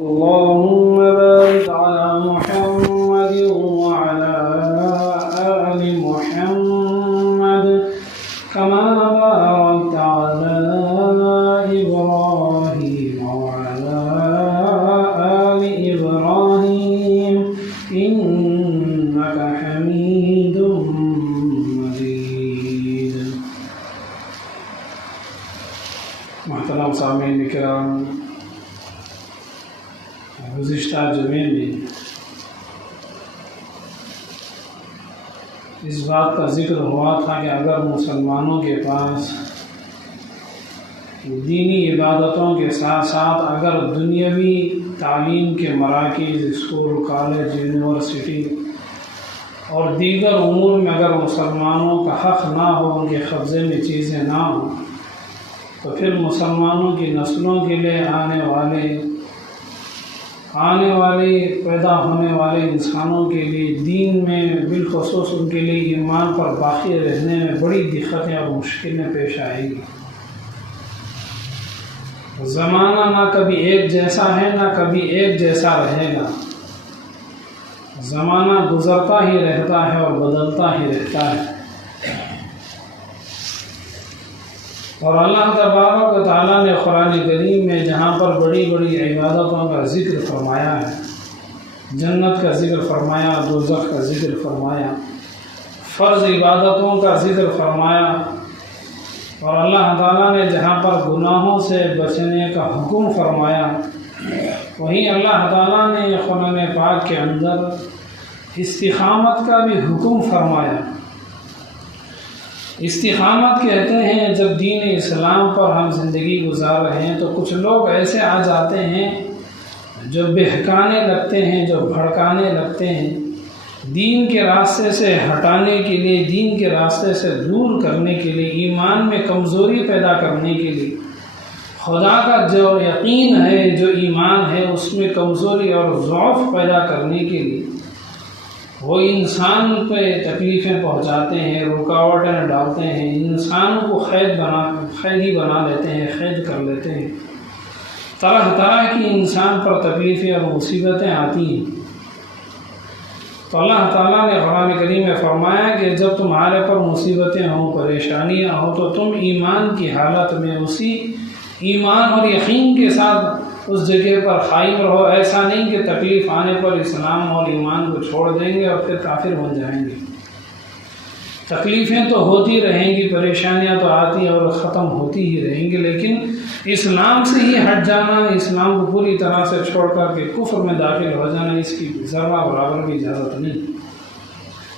اللهم بارك على محمد وعلى آل محمد كما باركت على إبراهيم وعلى آل إبراهيم إنك حميد مجيد. محترم سامعین کرام، گزشتہ جمعے میں اس بات کا ذکر ہوا تھا کہ اگر مسلمانوں کے پاس دینی عبادتوں کے ساتھ ساتھ اگر دنیاوی تعلیم کے مراکز، اسکول، کالج، یونیورسٹی اور دیگر امور میں اگر مسلمانوں کا حق نہ ہو، ان کے قبضے میں چیزیں نہ ہوں، تو پھر مسلمانوں کی نسلوں کے لیے آنے والے پیدا ہونے والے انسانوں کے لیے دین میں بالخصوص ان کے لیے ایمان پر باقی رہنے میں بڑی دقتیں اور مشکلیں پیش آئیں گی. زمانہ نہ کبھی ایک جیسا ہے نہ کبھی ایک جیسا رہے گا. زمانہ گزرتا ہی رہتا ہے اور بدلتا ہی رہتا ہے. اور اللہ تبارک و تعالیٰ نے قرآن کریم میں جہاں پر بڑی بڑی عبادتوں کا ذکر فرمایا ہے، جنت کا ذکر فرمایا، دوزخ کا ذکر فرمایا، فرض عبادتوں کا ذکر فرمایا، اور اللہ تعالیٰ نے جہاں پر گناہوں سے بچنے کا حکم فرمایا، وہیں اللہ تعالیٰ نے قرآن پاک کے اندر استقامت کا بھی حکم فرمایا. استقامت کہتے ہیں جب دین اسلام پر ہم زندگی گزار رہے ہیں تو کچھ لوگ ایسے آ جاتے ہیں جو بہکانے لگتے ہیں، جو بھڑکانے لگتے ہیں، دین کے راستے سے ہٹانے کے لیے، دین کے راستے سے دور کرنے کے لیے، ایمان میں کمزوری پیدا کرنے کے لیے، خدا کا جو یقین ہے، جو ایمان ہے، اس میں کمزوری اور ضعف پیدا کرنے کے لیے وہ انسان پہ تکلیفیں پہنچاتے ہیں، رکاوٹیں ڈالتے ہیں، انسان کو قیدی بنا لیتے ہیں، قید کر لیتے ہیں. طرح طرح کی انسان پر تکلیفیں اور مصیبتیں آتی ہیں. تو اللہ تعالیٰ نے قرآن کریم میں فرمایا کہ جب تمہارے پر مصیبتیں ہوں، پریشانیاں ہوں، تو تم ایمان کی حالت میں اسی ایمان اور یقین کے ساتھ اس جگہ پر قائم رہو. ایسا نہیں کہ تکلیف آنے پر اسلام اور ایمان کو چھوڑ دیں گے اور پھر کافر بن جائیں گے. تکلیفیں تو ہوتی رہیں گی، پریشانیاں تو آتی اور ختم ہوتی ہی رہیں گی، لیکن اسلام سے ہی ہٹ جانا، اسلام کو پوری طرح سے چھوڑ کر کے کفر میں داخل ہو جانا، اس کی ذرہ برابر بھی اجازت نہیں.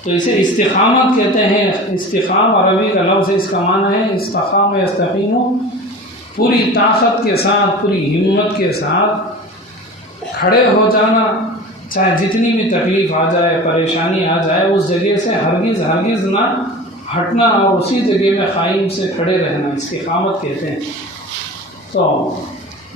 تو اسے استقامت کہتے ہیں. استقام عربی کا لفظ، اس کا معنی ہے استقام یستقیم، پوری طاقت کے ساتھ، پوری ہمت کے ساتھ کھڑے ہو جانا، چاہے جتنی بھی تکلیف آ جائے، پریشانی آ جائے، اس جگہ سے ہرگز نہ ہٹنا اور اسی جگہ میں قائم سے کھڑے رہنا، استقامت کہتے ہیں. تو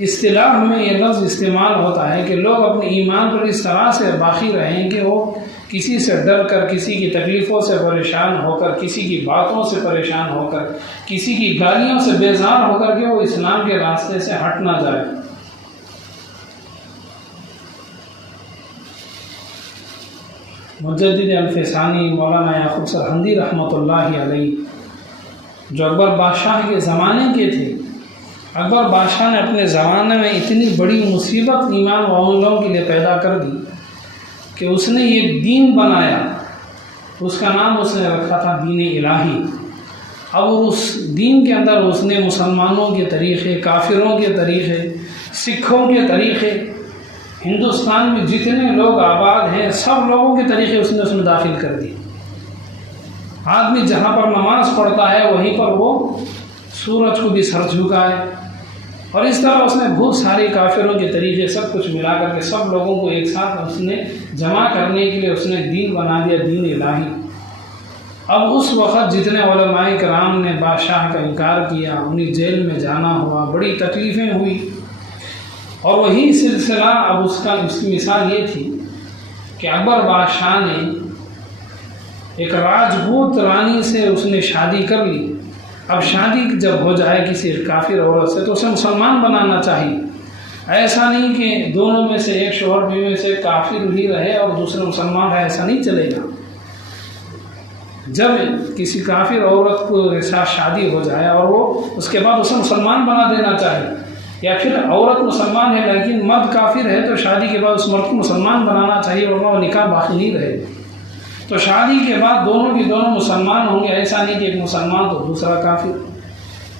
اصطلاح میں یہ لفظ استعمال ہوتا ہے کہ لوگ اپنے ایمان پر اس طرح سے باقی رہیں کہ وہ کسی سے ڈر کر، کسی کی تکلیفوں سے پریشان ہو کر، کسی کی باتوں سے پریشان ہو کر، کسی کی گالیوں سے بیزار ہو کر کے وہ اسلام کے راستے سے ہٹ نہ جائے. مجدد الفسانی مولانا یعقوب سرہندی رحمۃ اللہ علیہ، جو اکبر بادشاہ کے زمانے کے تھے، اکبر بادشاہ نے اپنے زمانے میں اتنی بڑی مصیبت ایمان والوں کے لیے پیدا کر دی کہ اس نے یہ دین بنایا. اس کا نام اس نے رکھا تھا دین الہی. اور اس دین کے اندر اس نے مسلمانوں کے طریقے، کافروں کے طریقے، سکھوں کے طریقے، ہندوستان میں جتنے لوگ آباد ہیں سب لوگوں کے طریقے اس میں داخل کر دیے. آدمی جہاں پر نماز پڑھتا ہے وہیں پر وہ سورج کو بھی سر جھکائے، اور اس طرح اس نے بہت سارے کافروں کے طریقے سب کچھ ملا کر کے سب لوگوں کو ایک ساتھ اس نے جمع کرنے کے لیے اس نے دین بنا دیا، دین الہی. اب اس وقت جتنے علماء کرام نے بادشاہ کا انکار کیا، انہیں جیل میں جانا ہوا، بڑی تکلیفیں ہوئی. اور وہی سلسلہ اب اس کی مثال یہ تھی کہ اکبر بادشاہ نے ایک راجپوت رانی سے اس نے شادی کر لی. اب شادی جب ہو جائے کسی کافر عورت سے تو اسے مسلمان بنانا چاہیے. ایسا نہیں کہ دونوں میں سے ایک شوہر بیوی میں سے کافر ہی رہے اور دوسرے مسلمان رہے، ایسا نہیں چلے گا۔ جب کسی کافر عورت کو ساتھ شادی ہو جائے اور وہ اس کے بعد اسے مسلمان بنا دینا چاہے، یا پھر عورت مسلمان ہے لیکن مرد کافر ہے تو شادی کے بعد اس مرد کو مسلمان بنانا چاہیے ورنہ وہ نکاح باقی نہیں رہے گا۔ تو شادی کے بعد دونوں کی دونوں مسلمان ہوں گے، ایسا نہیں کہ ایک مسلمان تو دوسرا کافر۔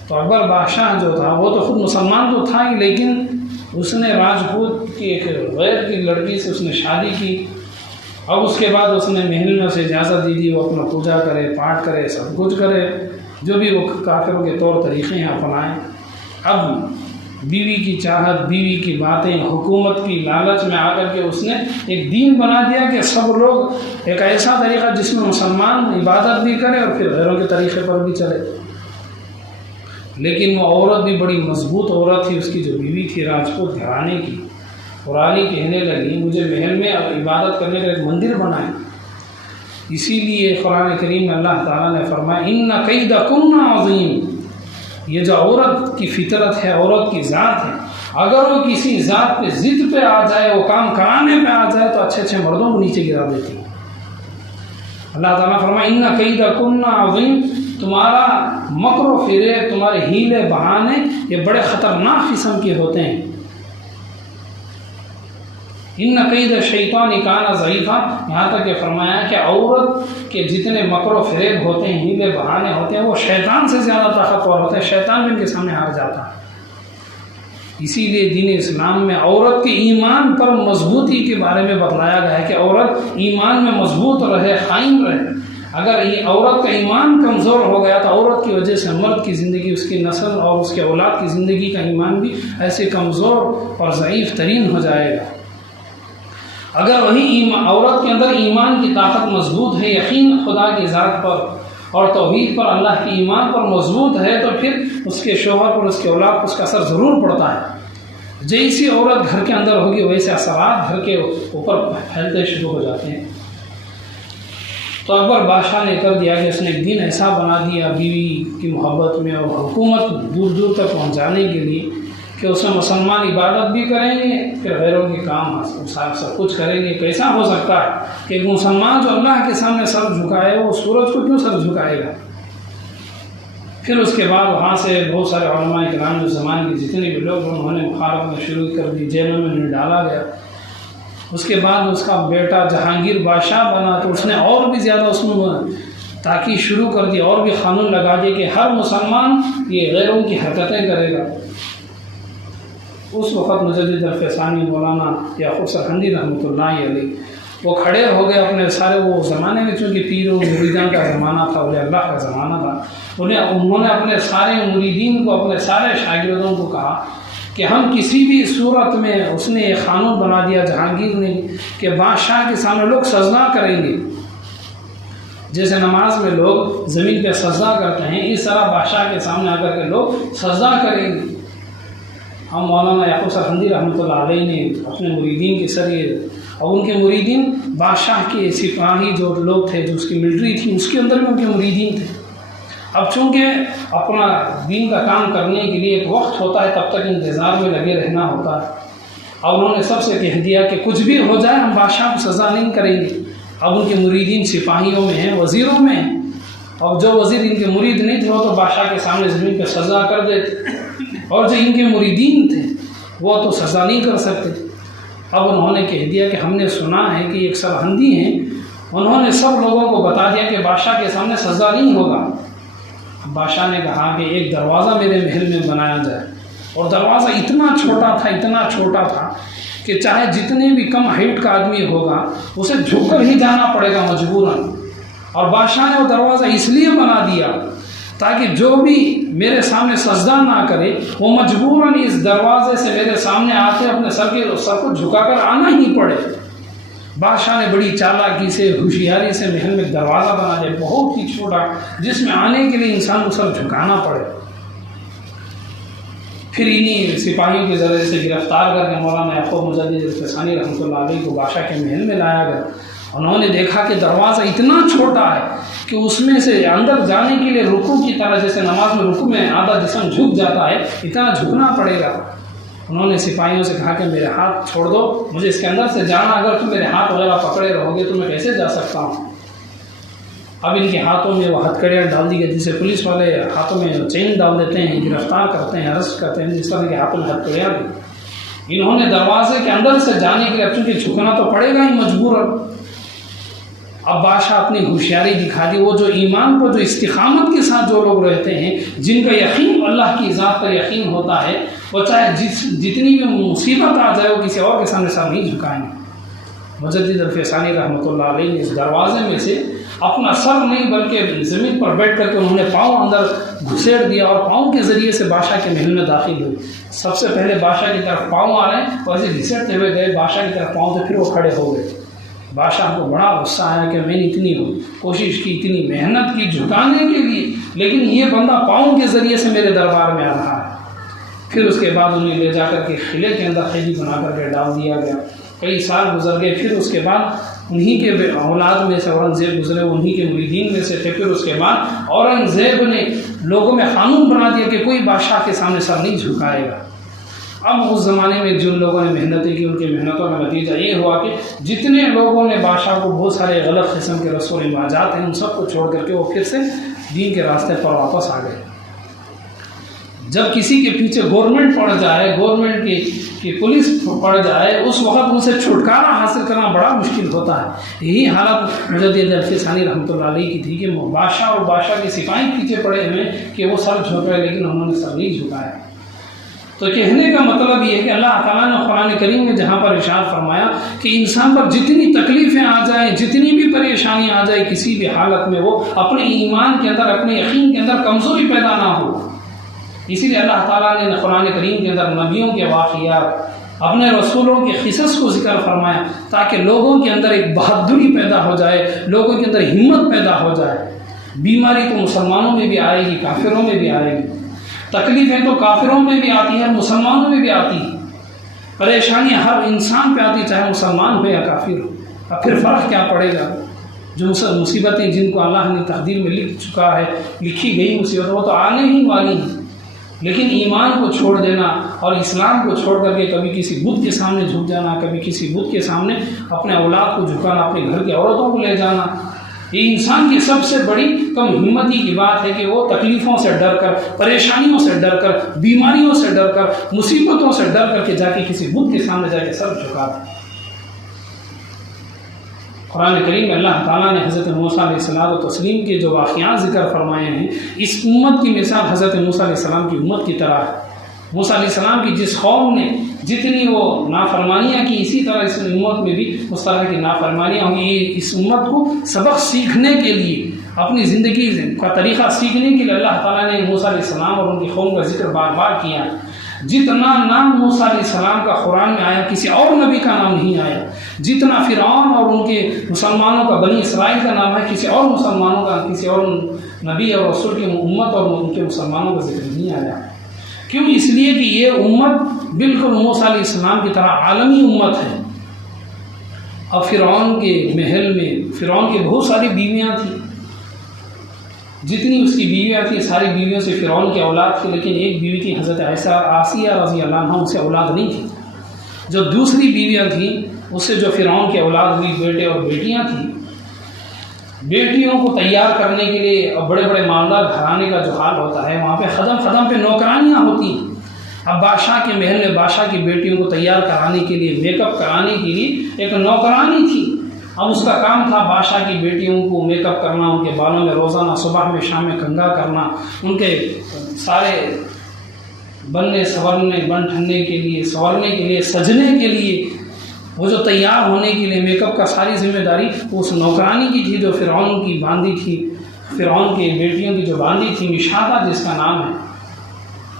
تو اکبر بادشاہ جو تھا وہ تو خود مسلمان تو تھا ہی، لیکن اس نے راجپوت کی ایک غیر کی لڑکی سے اس نے شادی کی۔ اب اس کے بعد اس نے محل میں اسے اجازت دی وہ اپنا پوجا کرے، پاٹ کرے، سب کچھ کرے، جو بھی وہ کافروں کے طور طریقے ہیں اپنائیں۔ اب بیوی کی چاہت، بیوی کی باتیں، حکومت کی لالچ میں آ کر کے اس نے ایک دین بنا دیا کہ سب لوگ ایک ایسا طریقہ جس میں مسلمان عبادت بھی کرے اور پھر غیروں کے طریقے پر بھی چلے۔ لیکن وہ عورت بھی بڑی مضبوط عورت تھی، اس کی جو بیوی تھی راجپوت گھرانے کی، قرآنی کہنے لگی مجھے محل میں عبادت کرنے کا ایک مندر بنائے۔ اسی لیے قرآن کریم میں اللہ تعالیٰ نے فرمایا ان کیدکن عظیم، یہ جو عورت کی فطرت ہے، عورت کی ذات ہے، اگر وہ کسی ذات پہ ضد پہ آ جائے، وہ کام کرانے پہ آ جائے تو اچھے اچھے مردوں کو نیچے گرا دیتی ہے۔ اللہ تعالیٰ فرمایا ان کیدکن عظیم، تمہارا مکر و فریب، تمہارے ہیلے بہانے یہ بڑے خطرناک قسم کے ہوتے ہیں۔ ان قید شیطان کان ضعیفا، یہاں تک کہ فرمایا کہ عورت کے جتنے مکر و فریب ہوتے ہیں، ہیلے بہانے ہوتے ہیں، وہ شیطان سے زیادہ طاقتور ہوتے ہیں، شیطان بھی ان کے سامنے ہار جاتا ہے۔ اسی لیے دین اسلام میں عورت کے ایمان پر مضبوطی کے بارے میں بتلایا گیا ہے کہ عورت ایمان میں مضبوط رہے، قائم رہے۔ اگر یہ عورت کا ایمان کمزور ہو گیا تو عورت کی وجہ سے مرد کی زندگی، اس کی نسل اور اس کے اولاد کی زندگی کا ایمان بھی ایسے کمزور اور ضعیف ترین ہو جائے گا۔ اگر وہی عورت کے اندر ایمان کی طاقت مضبوط ہے، یقین خدا کی ذات پر اور توحید پر، اللہ کی ایمان پر مضبوط ہے، تو پھر اس کے شوہر پر، اس کے اولاد پر اس کا اثر ضرور پڑتا ہے۔ جیسی عورت گھر کے اندر ہوگی ویسے اثرات گھر کے اوپر پھیلتے شروع ہو جاتے ہیں۔ تو اکبر بادشاہ نے کر دیا کہ اس نے ایک دن ایسا بنا دیا بیوی کی محبت میں اور حکومت دور دور تک پہنچانے کے لیے کہ اس میں مسلمان عبادت بھی کریں گے، پھر غیروں کے کام سب کچھ کریں گے۔ کیسا ہو سکتا ہے کہ ایک مسلمان جو اللہ کے سامنے سر جھکائے وہ سورج کو کیوں سر جھکائے گا؟ پھر اس کے بعد وہاں سے بہت سارے علماء کرام جو زمانے کے جتنے بھی لوگ انہوں نے مخالفت شروع کر دی، جیلوں میں انہیں ڈالا گیا۔ اس کے بعد اس کا بیٹا جہانگیر بادشاہ بنا تو اس نے اور بھی زیادہ اس میں تاکید شروع کر دی، اور بھی قانون لگا دیے کہ ہر مسلمان یہ غیروں کی حرکتیں کرے گا۔ اس وقت مجدد الفسانی مولانا یعقوب سرہندی رحمۃ اللہ علیہ وہ کھڑے ہو گئے اپنے سارے، وہ زمانے میں چونکہ پیروں مریدان کا زمانہ تھا، اولیاء اللہ کا زمانہ تھا، انہوں نے اپنے سارے مریدین کو، اپنے سارے شاگردوں کو کہا کہ ہم کسی بھی صورت میں، اس نے ایک قانون بنا دیا جہانگیر نے کہ بادشاہ کے سامنے لوگ سجدہ کریں گے، جیسے نماز میں لوگ زمین پہ سجدہ کرتے ہیں، اس طرح بادشاہ کے سامنے آ کر کے لوگ سجدہ کریں گے۔ ہم مولانا یعقوب سرہندی رحمۃ اللہ علیہ نے اپنے مریدین کے ذریعے، اور ان کے مریدین بادشاہ کے سپاہی جو لوگ تھے، جو اس کی ملٹری تھی، اس کے اندر بھی ان کے مریدین تھے۔ اب چونکہ اپنا دین کا کام کرنے کے لیے ایک وقت ہوتا ہے، تب تک انتظار میں لگے رہنا ہوتا ہے، اور انہوں نے سب سے کہہ دیا کہ کچھ بھی ہو جائے ہم بادشاہ کو سزا نہیں کریں گے۔ اب ان کے مریدین سپاہیوں میں ہیں، وزیروں میں ہیں، اور جو وزیر ان کے مرید نہیں تھے وہ تو بادشاہ کے سامنے زمین پہ سجدہ کر دیتے، اور جو ان کے مریدین تھے وہ تو سزا نہیں کر سکتے۔ اب انہوں نے کہہ دیا کہ ہم نے سنا ہے کہ ایک سرہندی ہیں، انہوں نے سب لوگوں کو بتا دیا کہ بادشاہ کے سامنے سزا نہیں ہوگا۔ بادشاہ نے کہا کہ ایک دروازہ میرے محل میں بنایا جائے، اور دروازہ اتنا چھوٹا تھا کہ چاہے جتنے بھی کم ہائٹ کا آدمی ہوگا اسے جھک کر ہی جانا پڑے گا مجبوراً، اور بادشاہ نے وہ دروازہ اس لیے بنا دیا تاکہ جو بھی میرے سامنے سجدہ نہ کرے وہ مجبوراً اس دروازے سے میرے سامنے آتے اپنے سر کو جھکا کر آنا ہی پڑے۔ بادشاہ نے بڑی چالاکی سے، ہوشیاری سے محل میں دروازہ بنا دیا، بہت ہی چھوٹا، جس میں آنے کے لیے انسان کو سر جھکانا پڑے۔ پھر انہی سپاہیوں کے ذریعے سے گرفتار کر کے مولانا یعقوب مجدد الفسانی رحمۃ اللہ علیہ کو بادشاہ کے محل میں لایا گیا۔ انہوں نے دیکھا کہ دروازہ اتنا چھوٹا ہے کہ اس میں سے اندر جانے کے لیے رکوع کی طرح، جیسے نماز میں رکوع میں آدھا جسم جھک جاتا ہے، اتنا جھکنا پڑے گا۔ انہوں نے سپاہیوں سے کہا کہ میرے ہاتھ چھوڑ دو، مجھے اس کے اندر سے جانا، اگر تم میرے ہاتھ وغیرہ پکڑے رہو گے تو میں کیسے جا سکتا ہوں۔ اب ان کے ہاتھوں میں وہ ہتھکڑیاں ڈال دی گئی، جسے پولیس والے ہاتھوں میں چین ڈال دیتے ہیں، گرفتار کرتے ہیں، اریسٹ کرتے ہیں، جس طرح کے ہاتھوں میں ہتھکڑیاں دی۔ انہوں نے دروازے کے اندر سے جانے کے لیے چونکہ جھکنا تو پڑے گا ہی مجبوراً، اب بادشاہ اپنی ہوشیاری دکھا دی۔ وہ جو ایمان کو، جو استقامت کے ساتھ جو لوگ رہتے ہیں، جن کا یقین اللہ کی ذات پر یقین ہوتا ہے، وہ چاہے جتنی بھی مصیبت آ جائے وہ کسی اور کے سامنے سر نہیں جھکائیں گے۔ مجدد الفیصانی رحمۃ اللہ علیہ نے اس دروازے میں سے اپنا سر نہیں بلکہ زمین پر بیٹھ کر کے انہوں نے پاؤں اندر گھسیڑ دیا اور پاؤں کے ذریعے سے بادشاہ کے محل میں داخل ہوئے۔ سب سے پہلے بادشاہ کی طرف پاؤں آ رہے ہیں، ویسے گھسیٹتے ہوئے گئے بادشاہ کی طرف پاؤں سے، پھر وہ کھڑے ہو گئے۔ بادشاہ کو بڑا غصہ آیا کہ میں نے اتنی کوشش کی، اتنی محنت کی جھکانے کے لیے، لیکن یہ بندہ پاؤں کے ذریعے سے میرے دربار میں آ رہا ہے۔ پھر اس کے بعد انہیں لے جا کر کے قلعے کے اندر قیدی بنا کر کے ڈال دیا گیا۔ کئی سال گزر گئے، پھر اس کے بعد انہی کے اولاد میں سے اورنگزیب گزرے، انہی کے مریدین میں سے تھے۔ پھر اس کے بعد اورنگزیب نے لوگوں میں قانون بنا دیا کہ کوئی بادشاہ کے سامنے سر نہیں جھکائے گا۔ اب اس زمانے میں جن لوگوں نے محنتیں کی، ان کی محنتوں کا نتیجہ یہ ہوا کہ جتنے لوگوں نے بادشاہ کو بہت سارے غلط قسم کے رسم و رواجات ہیں، ان سب کو چھوڑ کر کے وہ پھر سے دین کے راستے پر واپس آ گئے۔ جب کسی کے پیچھے گورنمنٹ پڑ جائے، گورنمنٹ کی پولیس پڑ جائے، اس وقت ان سے چھٹکارا حاصل کرنا بڑا مشکل ہوتا ہے۔ یہی حالت مجدد الفیصانی رحمۃ اللہ علیہ کی تھی کہ بادشاہ اور بادشاہ کے سپاہی پیچھے پڑے ہوئے کہ وہ سر جھک رہے، لیکن انہوں نے سر نہیں جھکایا۔ تو کہنے کا مطلب یہ ہے کہ اللہ تعالیٰ نے قرآن کریم میں جہاں پر ارشاد فرمایا کہ انسان پر جتنی تکلیفیں آ جائیں، جتنی بھی پریشانی آ جائے، کسی بھی حالت میں وہ اپنے ایمان کے اندر، اپنے یقین کے اندر کمزوری پیدا نہ ہو۔ اسی لیے اللہ تعالیٰ نے قرآن کریم کے اندر نبیوں کے واقعات، اپنے رسولوں کے قصص کو ذکر فرمایا تاکہ لوگوں کے اندر ایک بہادری پیدا ہو جائے، لوگوں کے اندر ہمت پیدا ہو جائے۔ بیماری تو مسلمانوں میں بھی آئے گی، کافروں میں بھی آئے گی، تکلیفیں تو کافروں میں بھی آتی ہیں، مسلمانوں میں بھی آتی ہیں، پریشانیاں ہر انسان پہ آتی، چاہے مسلمان ہو یا کافر ہو۔ اب پھر فرق کیا پڑے گا؟ جو مصیبتیں جن کو اللہ نے تقدیر میں لکھ چکا ہے، لکھی گئی مصیبت، وہ تو آنے ہی والی ہیں، لیکن ایمان کو چھوڑ دینا اور اسلام کو چھوڑ کر کے کبھی کسی بت کے سامنے جھک جانا، کبھی کسی بت کے سامنے اپنے اولاد کو جھکانا، اپنے گھر کی عورتوں کو لے جانا، یہ انسان کی سب سے بڑی کم ہمتی کی بات ہے کہ وہ تکلیفوں سے ڈر کر، پریشانیوں سے ڈر کر، بیماریوں سے ڈر کر، مصیبتوں سے ڈر کر کے جا کے کسی بت کے سامنے جا کے سر جھکا دے۔ قرآن کریم میں اللہ تعالیٰ نے حضرت موسیٰ علیہ السلام و تسلیم کے جو واقعات ذکر فرمائے ہیں، اس امت کی مثال حضرت موسیٰ علیہ السلام کی امت کی طرح ہے۔ موسیٰ علیہ السلام کی جس قوم نے جتنی وہ نافرمانیاں کی، اسی طرح اس امت میں بھی اس طرح کی نافرمانیاں ہوں گی۔ اس امت کو سبق سیکھنے کے لیے، اپنی زندگی کا طریقہ سیکھنے کے لیے اللہ تعالیٰ نے موسیٰ علیہ السلام اور ان کی قوم کا ذکر بار بار کیا۔ جتنا نام موسیٰ علیہ السلام کا قرآن میں آیا، کسی اور نبی کا نام نہیں آیا۔ جتنا فرعون اور ان کے مسلمانوں کا، بنی اسرائیل کا نام ہے، کسی اور مسلمانوں کا، کسی اور نبی اور رسول کی امت اور ان کے مسلمانوں کا ذکر نہیں آیا۔ کیوں؟ اس لیے کہ یہ امت بالکل موسیٰ علیہ السلام کی طرح عالمی امت ہے۔ اب فرعون کے محل میں فرعون کی بہت ساری بیویاں تھیں، جتنی اس کی بیویاں تھیں ساری بیویوں سے فرعون کی اولاد تھی، لیکن ایک بیوی تھی حضرت آسیہ رضی اللہ عنہا، ان سے اولاد نہیں تھی۔ جو دوسری بیویاں تھیں اس سے جو فرعون کی اولاد ہوئی، بیٹے اور بیٹیاں تھیں، بیٹیوں کو تیار کرنے کے لیے اب بڑے بڑے مالدار گھرانے کا جو حال ہوتا ہے، وہاں پہ قدم قدم پہ نوکرانیاں ہوتی ہیں۔ اب بادشاہ کے محل میں بادشاہ کی بیٹیوں کو تیار کرانے کے لیے، میک اپ کرانے کے لیے ایک نوکرانی تھی۔ اب اس کا کام تھا بادشاہ کی بیٹیوں کو میک اپ کرنا، ان کے بالوں میں روزانہ صبح میں شام میں کنگھا کرنا، ان کے سارے بننے سنورنے، بن ٹھننے کے لیے، سنورنے کے لیے، سجنے کے لیے، وہ جو تیار ہونے کے لیے میک اپ کا ساری ذمہ داری اس نوکرانی کی تھی، جو فرعون کی باندھی تھی، فرعون کی بیٹیوں کی جو باندھی تھی، مشاطہ جس کا نام ہے۔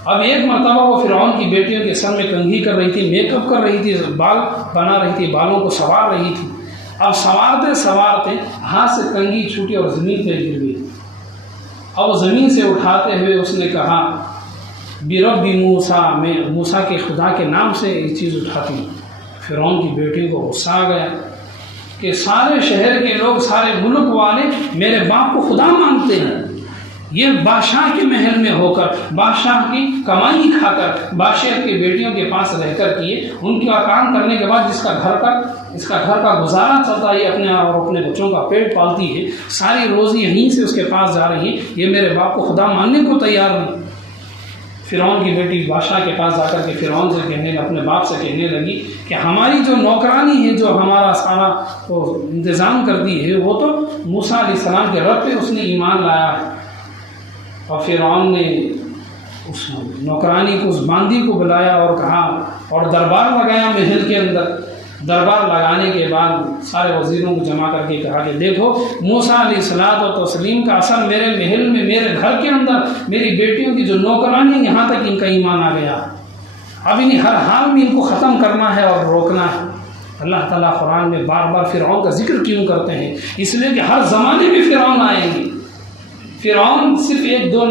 اب ایک مرتبہ وہ فرعون کی بیٹیوں کے سر میں کنگھی کر رہی تھی، میک اپ کر رہی تھی، بال بنا رہی تھی، بالوں کو سنوار رہی تھی۔ اب سنوارتے سنوارتے ہاتھ سے کنگھی چھوٹی اور زمین پہ گر گئی۔ اب زمین سے اٹھاتے ہوئے اس نے کہا، برب موسیٰ، میں موسیٰ کے خدا کے نام سے یہ چیز اٹھاتی ہوں۔ فرعون کی بیٹیوں کو غصہ آ گیا کہ سارے شہر کے لوگ، سارے ملک والے میرے باپ کو خدا مانتے ہیں، یہ بادشاہ کے محل میں ہو کر، بادشاہ کی کمائی کھا کر، بادشاہ کی بیٹیوں کے پاس رہ کر کیے، ان کا کام کرنے کے بعد اس کا گھر کا گزارا چلتا ہے، اپنے اور اپنے بچوں کا پیٹ پالتی ہے، ساری روزی یہیں سے اس کے پاس جا رہی ہے، یہ میرے باپ کو خدا ماننے کو تیار نہیں۔ فرعون کی بیٹی بادشاہ کے پاس جا کر کے فرعون سے اپنے باپ سے کہنے لگی کہ ہماری جو نوکرانی ہے، جو ہمارا سارا انتظام کرتی ہے، وہ تو موسیٰ علیہ السلام کے رب پہ اس نے ایمان لایا ہے۔ اور فرعون نے اس نوکرانی کو، اس باندی کو بلایا اور کہا، اور دربار لگایا محل کے اندر۔ دربار لگانے کے بعد سارے وزیروں کو جمع کر کے کہا کہ دیکھو، موسیٰ علیہ الصلوۃ والتسلیم کا اثر میرے محل میں، میرے گھر کے اندر میری بیٹیوں کی جو نوکرانی، یہاں تک ان کا ایمان آ گیا۔ اب انہیں ہر حال میں ان کو ختم کرنا ہے اور روکنا ہے۔ اللہ تعالیٰ قرآن میں بار بار فرعون کا ذکر کیوں کرتے ہیں؟ اس لیے کہ ہر زمانے میں فرعون آئیں گے۔ فرعون صرف ایک دو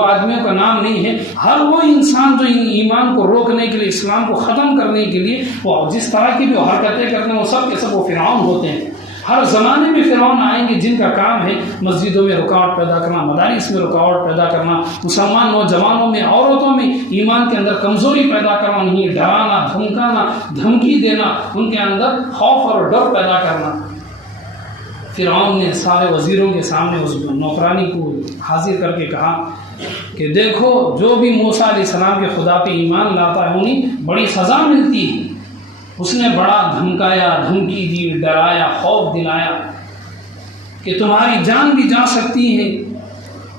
آدمیوں کا نام نہیں ہے، ہر وہ انسان جو ایمان کو روکنے کے لیے، اسلام کو ختم کرنے کے لیے وہ جس طرح کی بھی حرکتیں کرتے ہیں، وہ سب کے سب وہ فرعون ہوتے ہیں۔ ہر زمانے میں فرعون آئیں گے جن کا کام ہے مسجدوں میں رکاوٹ پیدا کرنا، مدارس میں رکاوٹ پیدا کرنا، مسلمان نوجوانوں میں، عورتوں میں ایمان کے اندر کمزوری پیدا کرنا، انہیں ڈرانا، دھمکانا، دھمکی دینا، ان کے اندر خوف اور ڈر پیدا کرنا۔ فرعون نے سارے وزیروں کے سامنے اس نوکرانی کو حاضر کر کے کہا کہ دیکھو، جو بھی موسیٰ علیہ السلام کے خدا پہ ایمان لاتا ہے انہیں بڑی سزا ملتی ہے۔ اس نے بڑا دھمکایا، دھمکی دی، ڈرایا، خوف دلایا کہ تمہاری جان بھی جا سکتی ہے،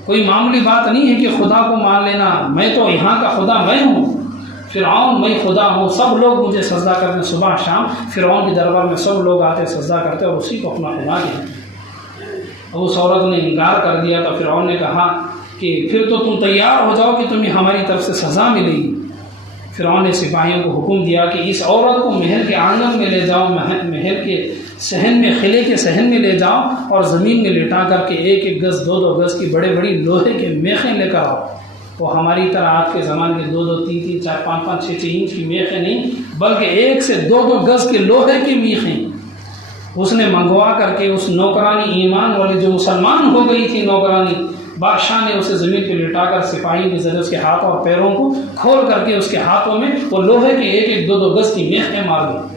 کوئی معمولی بات نہیں ہے کہ خدا کو مان لینا، میں تو یہاں کا خدا میں ہوں، فرعون میں خدا ہوں، سب لوگ مجھے سجدہ کرتے، صبح شام فرعون کے دربار میں سب لوگ آتے سجدہ کرتے اور اسی کو اپنا خدا کہتے۔ اب اس عورت نے انکار کر دیا تو فرعون نے کہا کہ پھر تو تم تیار ہو جاؤ کہ تمہیں ہماری طرف سے سزا ملے گی۔ فرعون نے سپاہیوں کو حکم دیا کہ اس عورت کو محل کے آنگن میں لے جاؤ، محل کے صحن میں، قلعے کے صحن میں لے جاؤ اور زمین میں لٹا کر کے 1-1 گز 2-2 گز کی بڑے لوہے کے میخیں لے کر آؤ۔ وہ ہماری طرح آج کے زمانے کے 2-2 3-3 4 5 6 انچ کی میخیں نہیں، بلکہ 1 سے 2-2 گز کے لوہے کی میخیں اس نے منگوا کر کے اس نوکرانی ایمان والی جو مسلمان ہو گئی تھی نوکرانی، بادشاہ نے اسے زمین پہ لٹا کر سپاہی کے ذریعے اس کے ہاتھوں اور پیروں کو کھول کر کے اس کے ہاتھوں میں وہ لوہے کے 1-1 2-2 گز کی میخیں مار دی۔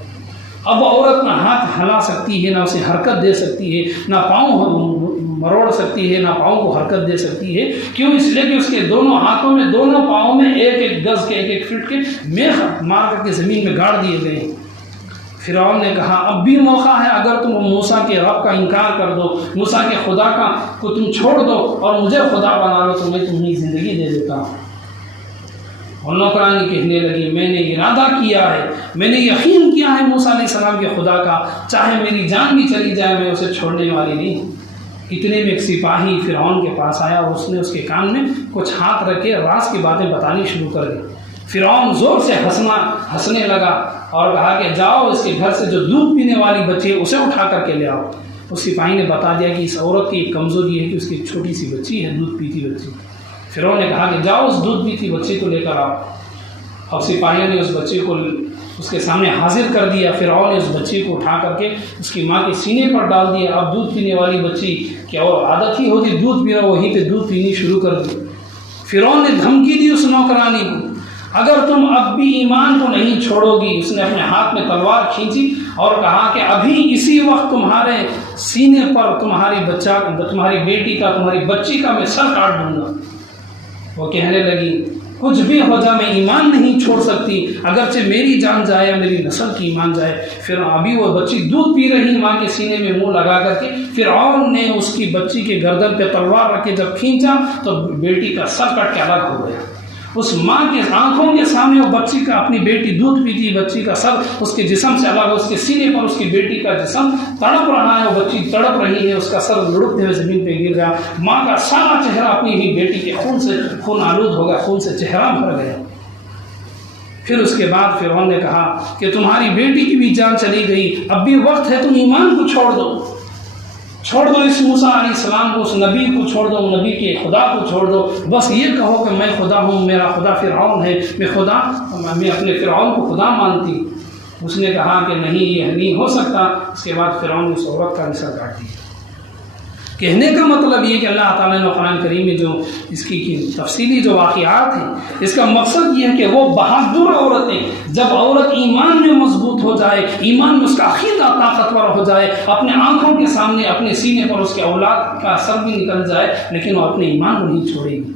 اب عورت نہ ہاتھ ہلا سکتی ہے، نہ اسے حرکت دے سکتی ہے، نہ پاؤں مروڑ سکتی ہے، نہ پاؤں کو حرکت دے سکتی ہے۔ کیوں؟ اس لیے کہ اس کے دونوں ہاتھوں میں، دونوں پاؤں میں 1-1 گز کے 1-1 فٹ کے میخ مار کر کے زمین میں گاڑ دیے گئے۔ فرعون نے کہا اب بھی موقع ہے، اگر تم موسیٰ کے رب کا انکار کر دو، موسیٰ کے خدا کو تم چھوڑ دو اور مجھے خدا بنا لو تو میں تمہیں زندگی دے دیتا ہوں۔ اور نوکرانی کہنے لگی میں نے ارادہ کیا ہے، میں نے یقین کیا ہے موسیٰ علیہ السلام کے خدا کا، چاہے میری جان بھی چلی جائے میں اسے چھوڑنے والی نہیں۔ اتنے میں ایک سپاہی فرعون کے پاس آیا اور اس نے اس کے کان میں کچھ ہاتھ رکھے راز کی باتیں بتانی شروع کر دی۔ فرعون زور سے ہنسنے لگا اور کہا کہ جاؤ اس کے گھر سے جو دودھ پینے والی بچی ہے اسے اٹھا کر کے لے آؤ۔ اس سپاہی نے بتا دیا کہ اس عورت کی ایک کمزوری ہے کہ اس کی چھوٹی سی بچی ہے، دودھ پیتی بچی۔ فرعون نے کہا کہ جاؤ اس دودھ پیتی بچی کو لے کر آؤ۔ اور سپاہیوں نے اس بچے کو اس کے سامنے حاضر کر دیا۔ فرعون نے اس بچی کو اٹھا کر کے اس کی ماں کے سینے پر ڈال دیا۔ اب دودھ پینے والی بچی کی اور عادت ہی ہوتی دودھ پینا، وہیں پہ دودھ پینی شروع کر دی۔ فرعون نے دھمکی دی اس نوکرانی کو اگر تم اب بھی ایمان کو نہیں چھوڑو گی۔ اس نے اپنے ہاتھ میں تلوار کھینچی اور کہا کہ ابھی اسی وقت تمہارے سینے پر تمہاری بیٹی کا، تمہاری بچی کا میں سر کاٹ دوں گا۔ وہ کہنے لگی کچھ بھی ہو جائے میں ایمان نہیں چھوڑ سکتی، اگرچہ میری جان جائے، میری نسل کی ایمان جائے۔ پھر ابھی وہ بچی دودھ پی رہی ماں کے سینے میں منہ لگا کر کے فرعون نے اس کی بچی کے گردن پہ تلوار رکھ کے جب کھینچا تو بیٹی کا سر کٹ کے الگ ہو گیا۔ اس ماں کے آنکھوں کے سامنے وہ بچی کا، اپنی بیٹی دودھ پیتی بچی کا سر اس کے جسم سے الگ، اس کے سینے پر اس کی بیٹی کا جسم تڑپ رہا ہے، وہ بچی تڑپ رہی ہے، اس کا سر لڑکتے ہوئے زمین پہ گر گیا۔ ماں کا سارا چہرہ اپنی ہی بیٹی کے خون آلود ہو گیا، خون سے چہرہ بھر گیا۔ پھر اس کے بعد فرعون نے کہا کہ تمہاری بیٹی کی بھی جان چلی گئی، اب بھی وقت ہے تم ایمان کو چھوڑ دو، چھوڑ دو اس موسیٰ علیہ السلام کو، اس نبی کو چھوڑ دو، نبی کے خدا کو چھوڑ دو، بس یہ کہو کہ میں خدا ہوں، میرا خدا فرعون ہے، میں اپنے فرعون کو خدا مانتی۔ اس نے کہا کہ نہیں، یہ نہیں ہو سکتا۔ اس کے بعد فرعون نے اس عورت کا سر کاٹ دیا۔ کہنے کا مطلب یہ کہ اللہ تعالیٰ نے قرآن کریم میں جو اس کی تفصیلی جو واقعات ہیں، اس کا مقصد یہ ہے کہ وہ بہادر عورتیں، جب عورت ایمان میں مضبوط ہو جائے، ایمان میں اس کا عقیدہ طاقتور ہو جائے، اپنے آنکھوں کے سامنے اپنے سینے پر اس کے اولاد کا سر بھی نکل جائے لیکن وہ اپنے ایمان کو نہیں چھوڑے گی۔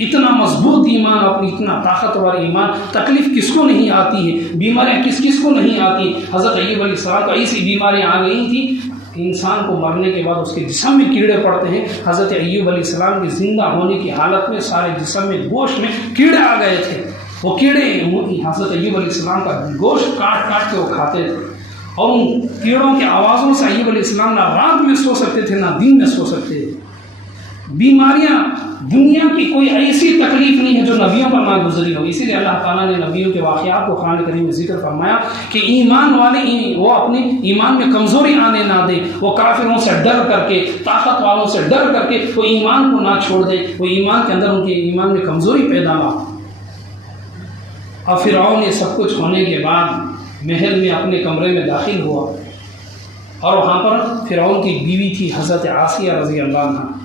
اتنا مضبوط ایمان، اپنی اتنا طاقتور ایمان، تکلیف کس کو نہیں آتی ہے، بیماریاں کس کو نہیں آتی۔ حضرت ایوب علیہ السلام کو ایسی بیماریاں آ گئی تھیں، انسان کو مرنے کے بعد اس کے جسم میں کیڑے پڑتے ہیں۔ حضرت ایوب علیہ السلام کے زندہ ہونے کی حالت میں سارے جسم میں گوشت میں کیڑے آ گئے تھے، وہ کیڑے حضرت ایوب علیہ السلام کا گوشت کاٹ کے وہ کھاتے تھے، اور ان کیڑوں کی آوازوں سے ایوب علیہ السلام نہ رات میں سو سکتے تھے نہ دن میں سو سکتے تھے۔ بیماریاں، دنیا کی کوئی ایسی تکلیف نہیں ہے جو نبیوں پر نہ گزری ہو۔ اسی لیے اللہ تعالیٰ نے نبیوں کے واقعات کو قرآن کریم میں ذکر فرمایا کہ ایمان والے وہ اپنے ایمان میں کمزوری آنے نہ دیں، وہ کافروں سے ڈر کر کے، طاقت والوں سے ڈر کر کے وہ ایمان کو نہ چھوڑ دیں، وہ ایمان کے اندر ان کے ایمان میں کمزوری پیدا نہ ہو۔ اور فرعون یہ سب کچھ ہونے کے بعد محل میں اپنے کمرے میں داخل ہوا، اور وہاں پر فرعون کی بیوی تھی حضرت عاصیہ رضی اللہ عنہ۔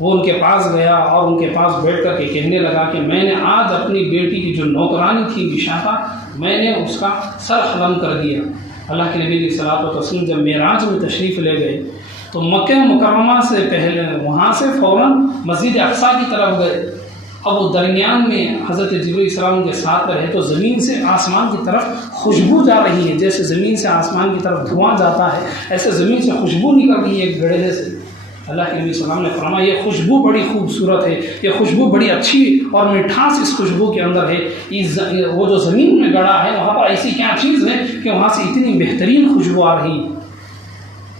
وہ ان کے پاس گیا اور ان کے پاس بیٹھ کر کے کہنے لگا کہ میں نے آج اپنی بیٹی کی جو نوکرانی تھی مشاطہ، میں نے اس کا سر قلم کر دیا۔ اللہ کے نبی علیہ الصلوۃ والتسلیم جب معراج میں تشریف لے گئے تو مکہ مکرمہ سے پہلے وہاں سے فوراً مسجد اقصیٰ کی طرف گئے۔ اب وہ درمیان میں حضرت جبرائیل علیہ السلام کے ساتھ رہے تو زمین سے آسمان کی طرف خوشبو جا رہی ہے، جیسے زمین سے آسمان کی طرف دھواں جاتا ہے ایسے زمین سے خوشبو نکل رہی ہے ایک گڑھے سے۔ اللہ کے نبی صلی اللہ علیہ وسلم نے فرمایا یہ خوشبو بڑی خوبصورت ہے، یہ خوشبو بڑی اچھی اور مٹھاس اس خوشبو کے اندر ہے۔ وہ جو زمین میں گڑا ہے وہاں پر ایسی کیا چیز ہے کہ وہاں سے اتنی بہترین خوشبو آ رہی ہے؟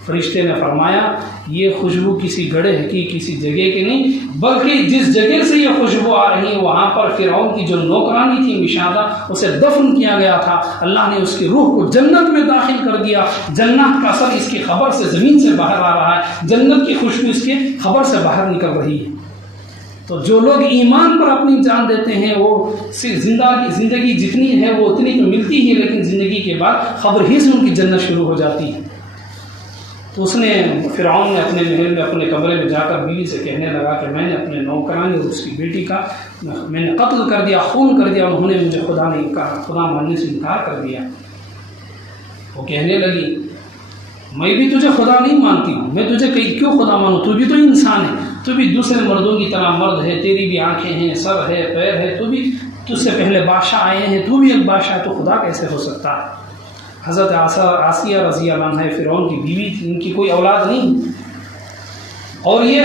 فرشتے نے فرمایا یہ خوشبو کسی گڑھے کی کسی جگہ کی نہیں، بلکہ جس جگہ سے یہ خوشبو آ رہی ہے وہاں پر فرعون کی جو نوکرانی تھی مشاطہ، اسے دفن کیا گیا تھا۔ اللہ نے اس کی روح کو جنت میں داخل کر دیا۔ جنت کا اثر اس کی خبر سے زمین سے باہر آ رہا ہے، جنت کی خوشبو اس کے خبر سے باہر نکل رہی ہے۔ تو جو لوگ ایمان پر اپنی جان دیتے ہیں وہ زندگی جتنی ہے وہ اتنی تو ملتی ہے، لیکن زندگی کے بعد خبر ہی سے ان کی جنت شروع ہو جاتی ہے۔ تو اس نے فرعون نے اپنے محل میں اپنے کمرے میں جا کر بیوی سے کہنے لگا کہ میں نے اپنے نوکرانی اور اس کی بیٹی کا میں نے قتل کر دیا، خون کر دیا، انہوں نے مجھے خدا ماننے سے انکار کر دیا۔ وہ کہنے لگی میں بھی تجھے خدا نہیں مانتی ہوں، میں تجھے کیوں خدا مانوں؟ تو بھی تو انسان ہے، تو بھی دوسرے مردوں کی طرح مرد ہے، تیری بھی آنکھیں ہیں، سر ہے، پیر ہے، تو بھی تجھ سے پہلے بادشاہ آئے ہیں، تو بھی ایک بادشاہ ہے، تو خدا کیسے ہو سکتا ہے؟ حضرت عاصیہ رضی اللہ عنہ فرعون کی بیوی تھی، ان کی کوئی اولاد نہیں، اور یہ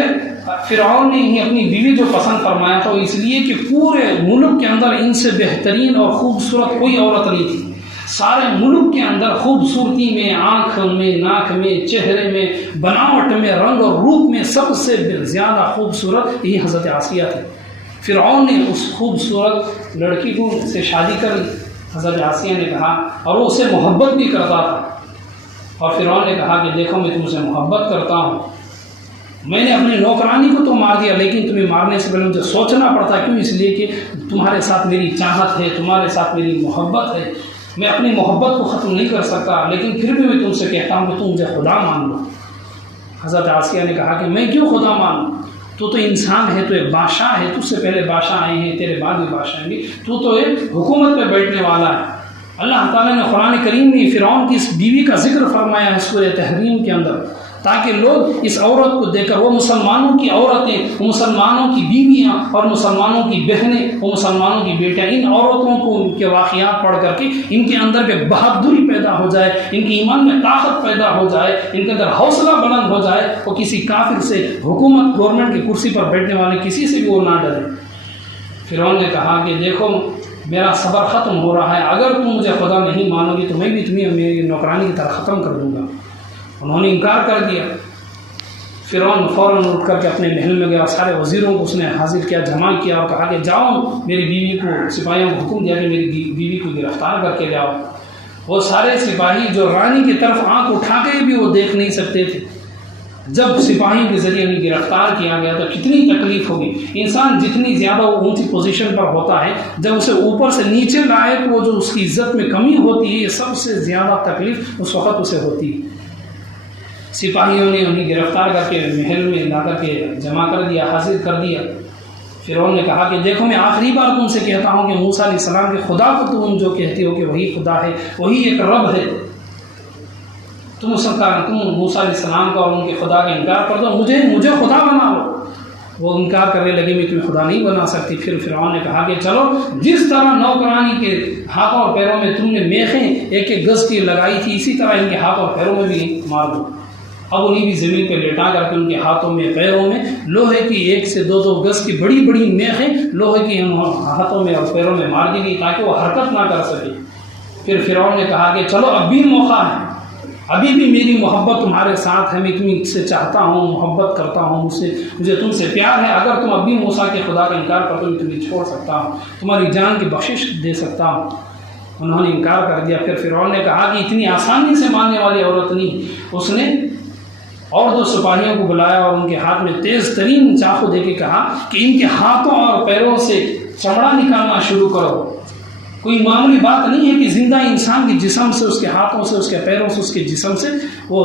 فرعون نے ہی اپنی بیوی جو پسند فرمایا تھا اس لیے کہ پورے ملک کے اندر ان سے بہترین اور خوبصورت کوئی عورت نہیں تھی۔ سارے ملک کے اندر خوبصورتی میں، آنکھ میں، ناک میں، چہرے میں، بناوٹ میں، رنگ اور روپ میں سب سے زیادہ خوبصورت یہ حضرت عاصیہ تھی۔ فرعون نے اس خوبصورت لڑکی کو سے شادی کر لی۔ حضرت عاصیہ نے کہا، اور وہ اسے محبت بھی کرتا تھا، اور فرعون نے کہا کہ دیکھو میں تم سے محبت کرتا ہوں، میں نے اپنے نوکرانی کو تو مار دیا لیکن تمہیں مارنے سے پہلے مجھے سوچنا پڑتا، کیوں؟ اس لیے کہ تمہارے ساتھ میری چاہت ہے، تمہارے ساتھ میری محبت ہے، میں اپنی محبت کو ختم نہیں کر سکتا، لیکن پھر بھی میں تم سے کہتا ہوں کہ تم مجھے خدا مان لو۔ حضرت عاصیہ نے کہا کہ میں کیوں خدا مانوں؟ تو انسان ہے، تو ایک بادشاہ ہے، تجھ سے پہلے بادشاہ آئے ہیں، تیرے بعد بھی بادشاہ آئیں گے، تو ایک حکومت پہ بیٹھنے والا ہے۔ اللہ تعالیٰ نے قرآن کریم میں فرعون کی اس بیوی کا ذکر فرمایا ہے سورہ تحریم کے اندر، تاکہ لوگ اس عورت کو دیکھ کر، وہ مسلمانوں کی عورتیں، وہ مسلمانوں کی بیویاں اور مسلمانوں کی بہنیں، وہ مسلمانوں کی بیٹیاں، ان عورتوں کو ان کے واقعات پڑھ کر کے ان کے اندر پہ بہادری پیدا ہو جائے، ان کے ایمان میں طاقت پیدا ہو جائے، ان کے اندر حوصلہ بلند ہو جائے، وہ کسی کافر سے، حکومت گورنمنٹ کی کرسی پر بیٹھنے والے کسی سے بھی وہ نہ ڈرے۔ فرعون نے کہا کہ دیکھو میرا صبر ختم ہو رہا ہے، اگر تم مجھے خدا نہیں مانو گی تو میں بھی تمہیں میری نوکرانی کی طرح ختم کر دوں گا۔ انہوں نے انکار کر دیا۔ فرعون فوراً اٹھ کر کے اپنے محل میں گیا، سارے وزیروں کو اس نے حاضر کیا، جمع کیا اور کہا کہ جاؤ میری بیوی کو، سپاہیوں کو حکم دیا کہ میری بیوی کو گرفتار کر کے جاؤ۔ وہ سارے سپاہی جو رانی کی طرف آنکھ اٹھا کے بھی وہ دیکھ نہیں سکتے تھے، جب سپاہیوں کے ذریعے انہیں گرفتار کیا گیا تو کتنی تکلیف ہوگی۔ انسان جتنی زیادہ وہ اونچی پوزیشن پر ہوتا ہے، جب اسے اوپر سے نیچے لائے تو وہ جو اس کی عزت میں کمی ہوتی ہے، یہ سب سے زیادہ تکلیف اس وقت اسے ہوتی ہے۔ سپاہیوں نے انہیں گرفتار کر کے محل میں لا کر کے جمع کر دیا، حاضر کر دیا۔ فرعون نے کہا کہ دیکھو میں آخری بار تم سے کہتا ہوں کہ موسیٰ علیہ السلام کے خدا کو تم جو کہتے ہو کہ وہی خدا ہے، وہی ایک رب ہے، تم موسیٰ علیہ السلام کا اور ان کے خدا کا انکار کر دو، مجھے خدا بنا لو۔ وہ انکار کرنے لگے میں تمہیں خدا نہیں بنا سکتی۔ پھر فرعون نے کہا کہ چلو جس طرح نوکرانی کے ہاتھوں اور پیروں میں تم نے میخیں ایک ایک گز کی لگائی تھی، اسی طرح ان کے ہاتھوں اور پیروں میں بھی مار دو۔ اب انہیں بھی زمین پہ لیٹا کر کے ان کے ہاتھوں میں پیروں میں لوہے کی 1 سے 2 گز کی بڑی بڑی میخیں لوہے کی ہاتھوں میں اور پیروں میں مار دی گئی تاکہ وہ حرکت نہ کر سکے۔ پھر فرعون نے کہا کہ چلو اب بھی موقع ہے، ابھی بھی میری محبت تمہارے ساتھ ہے، میں تمہیں سے چاہتا ہوں، محبت کرتا ہوں، مجھے تم سے پیار ہے، اگر تم اب بھی موسیٰ کے خدا کا انکار کرتے ہو میں تمہیں چھوڑ سکتا ہوں، تمہاری جان کی بخشش دے سکتا ہوں۔ انہوں نے انکار کر دیا۔ پھر فرعون نے کہا کہ اتنی آسانی سے ماننے والی عورت نہیں۔ اس نے اور 2 سپاہیوں کو بلایا اور ان کے ہاتھ میں تیز ترین چاقو دے کے کہا کہ ان کے ہاتھوں اور پیروں سے چمڑا نکالنا شروع کرو۔ کوئی معمولی بات نہیں ہے کہ زندہ انسان کے جسم سے، اس کے ہاتھوں سے، اس کے پیروں سے، اس کے جسم سے وہ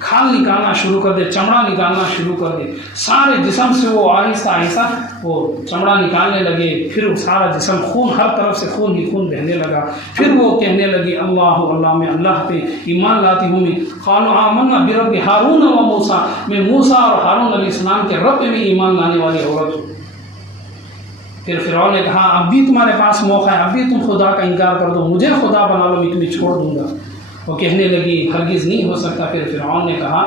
کھال نکالنا شروع کر دے، چمڑا نکالنا شروع کر دے۔ سارے جسم سے وہ آہستہ آہستہ وہ چمڑا نکالنے لگے، پھر وہ سارا جسم خون، ہر طرف سے خون ہی خون بہنے لگا۔ پھر وہ کہنے لگی اللہ میں اللہ پہ ایمان لاتی ہوں، میں قالوا آمنا برب ہارون و موسیٰ، میں موسیٰ اور ہارون علیہ السلام کے رب پہ بھی ایمان لانے والی عورت ہوں۔ پھر فرعون نے کہا اب بھی تمہارے پاس موقع ہے، اب بھی تم خدا کا انکار کر دو، مجھے خدا بنا لو، میں تمہیں چھوڑ دوں گا۔ وہ کہنے لگی ہرگز نہیں ہو سکتا۔ پھر فرعون نے کہا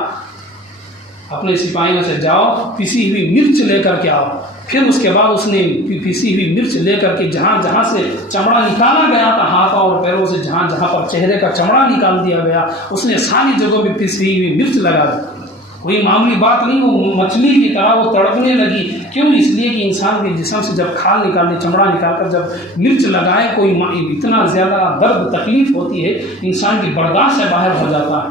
اپنے سپاہیوں سے جاؤ پسی ہوئی مرچ لے کر کے آؤ۔ پھر اس کے بعد اس نے پسی ہوئی مرچ لے کر کے جہاں جہاں سے چمڑا نکالا گیا تھا ہاتھوں اور پیروں سے، جہاں جہاں پر چہرے کا چمڑا نکال دیا گیا، اس نے ساری جگہوں پہ پسی ہوئی مرچ لگا دی۔ کوئی معمولی بات نہیں، وہ مچھلی کی طرح وہ تڑپنے لگی۔ کیوں؟ اس لیے کہ انسان کے جسم سے جب کھال نکال دے، چمڑا نکال کر جب مرچ لگائے، کوئی اتنا زیادہ درد تکلیف ہوتی ہے، انسان کی برداشت سے باہر ہو جاتا ہے۔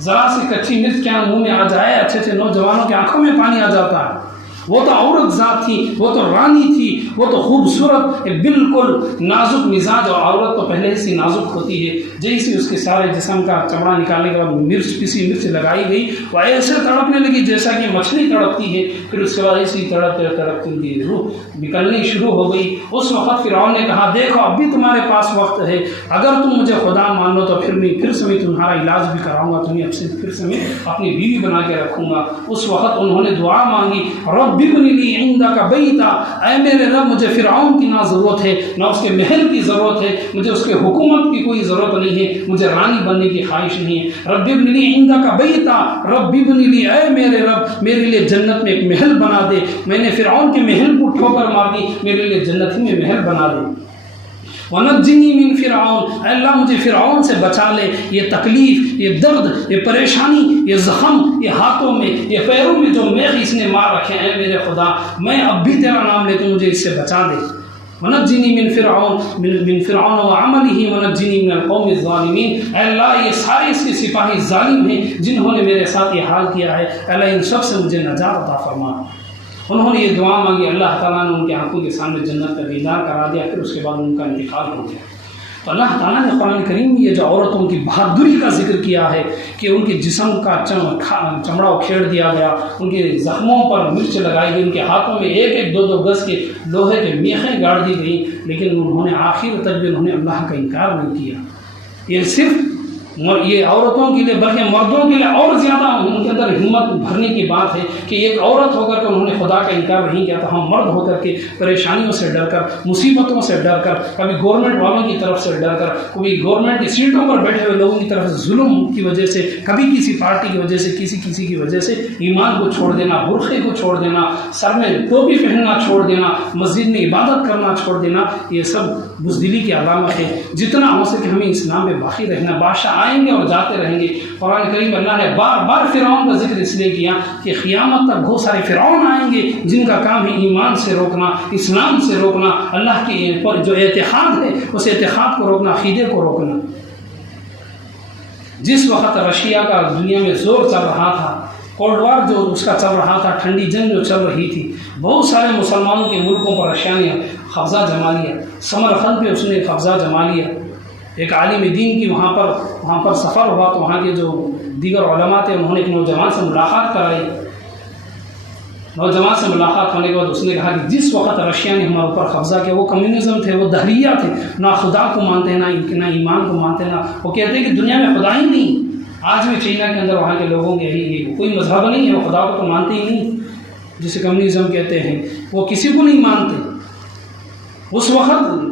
ذرا سی کچی مرچ کیا منہ میں آ جائے، اچھے اچھے نوجوانوں کی آنکھوں میں پانی آ جاتا ہے۔ وہ تو عورت ذات تھی، وہ تو رانی تھی، وہ تو خوبصورت، بالکل نازک مزاج، اور عورت تو پہلے سے نازک ہوتی ہے۔ جیسے اس کے سارے جسم کا چمڑا نکالنے کے بعد پسی مرچ لگائی گئی، وہ ایسے تڑپنے لگی جیسا کہ مچھلی تڑپتی ہے۔ پھر اس کے بعد ایسی تڑپتے تڑپتے ان کی روح نکلنی شروع ہو گئی۔ اس وقت فرعون نے کہا دیکھو اب بھی تمہارے پاس وقت ہے، اگر تم مجھے خدا مان لو تو پھر سے میں تمہارا علاج بھی کراؤں گا، تمہیں اب سے پھر سے میں اپنی بیوی بنا کے رکھوں گا۔ اس وقت انہوں نے دعا مانگی رب ابن لی عندک بیتا، اے میرے رب مجھے فرعون کی نہ ضرورت ہے، نہ اس کے محل کی ضرورت ہے، مجھے اس کے حکومت کی کوئی ضرورت نہیں ہے، مجھے رانی بننے کی خواہش نہیں ہے۔ رب ابن لی عندک بیتا، رب ابن لی، اے میرے رب میرے لیے جنت میں ایک محل بنا دے۔ میں نے فرعون کے محل کو ٹھوکر مار دی، میرے لیے جنت ہی میں محل بنا دے۔ وَنَجِّنِي مِن فِرْعَوْنَ، اے اللہ مجھے فرعون سے بچا لے۔ یہ تکلیف، یہ درد، یہ پریشانی، یہ زخم، یہ ہاتھوں میں، یہ پیروں میں جو میخ اس نے مار رکھے ہیں، میرے خدا میں اب بھی تیرا نام لیتا ہوں، مجھے اس سے بچا دے۔ وَنَجِّنِي مِن فِرْعَوْنَ وَعَمَلِهِ وَنَجِّنِي مِنَ الْقَوْمِ الظَّالِمِينَ، اے اللہ یہ سارے اس کے سپاہی ظالم ہیں جنہوں نے میرے ساتھ یہ حال کیا ہے، اے اللہ ان سب سے مجھے نجات عطا فرما۔ انہوں نے یہ دعا مانگی، اللہ تعالیٰ نے ان کے آنکھوں کے سامنے جنت کا دیدار کرا دیا، پھر اس کے بعد ان کا انتقال ہو گیا۔ تو اللہ تعالیٰ نے قرآن کریم میں یہ جو عورتوں کی بہادری کا ذکر کیا ہے کہ ان کے جسم کا چمڑا کھیڑ دیا گیا، ان کے زخموں پر مرچ لگائی گئی، ان کے ہاتھوں میں 1-2 گز کے لوہے کے میخیں گاڑ دی گئیں، لیکن انہوں نے آخر تک بھی انہوں نے اللہ کا انکار نہیں کیا۔ یہ صرف یہ عورتوں کے لیے بلکہ مردوں کے لیے اور زیادہ ان کے اندر ہمت بھرنے کی بات ہے کہ ایک عورت ہو کر کے انہوں نے خدا کا انکار نہیں کیا، تو ہم مرد ہو کر کے پریشانیوں سے ڈر کر، مصیبتوں سے ڈر کر، کبھی گورنمنٹ والوں کی طرف سے ڈر کر، کبھی گورنمنٹ کی سیٹوں پر بیٹھے ہوئے لوگوں کی طرف سے ظلم کی وجہ سے، کبھی کسی پارٹی کی وجہ سے، کسی کی وجہ سے ایمان کو چھوڑ دینا، برقعے کو چھوڑ دینا، سر میں ٹوپی پہننا چھوڑ دینا، مسجد میں عبادت کرنا چھوڑ دینا، یہ سب بزدلی کی علامت ہے۔ جتنا ہو سکے ہمیں اسلام میں باقی رہنا۔ بادشاہ آئیں گے اور جاتے رہیں گے۔ قرآن کریم اللہ نے بار بار فرعون کا ذکر اس لیے کیا کہ قیامت تک بہت سارے فرعون آئیں گے جن کا کام ہے ایمان سے روکنا، اسلام سے روکنا، اللہ کے پر جو اتحاد ہے اس اتحاد کو روکنا، عقیدے کو روکنا۔ جس وقت رشیا کا دنیا میں زور چل رہا تھا، کولڈ وار جو اس کا چل رہا تھا، ٹھنڈی جنگ جو چل رہی تھی، بہت سارے مسلمانوں کے ملکوں پر رشیا نے قبضہ جما لیا۔ سمرقند پہ اس نے قبضہ جما لیا، ایک عالم دین کی وہاں پر سفر ہوا، تو وہاں کے جو دیگر علماء تھے انہوں نے ایک نوجوان سے ملاقات کرائی۔ نوجوان سے ملاقات ہونے کے بعد اس نے کہا کہ جس وقت رشیا نے ہمارے اوپر قبضہ کیا، وہ کمیونزم تھے، وہ دہریہ تھے، نہ خدا کو مانتے نہ ایمان کو مانتے، نہ وہ کہتے ہیں کہ دنیا میں خدا ہی نہیں۔ آج بھی چائنا کے اندر وہاں کے لوگوں کے یہی کوئی مذہب نہیں ہے، وہ خدا کو تو مانتے ہی نہیں، جسے کمیونزم کہتے ہیں، وہ کسی کو نہیں مانتے۔ اس وقت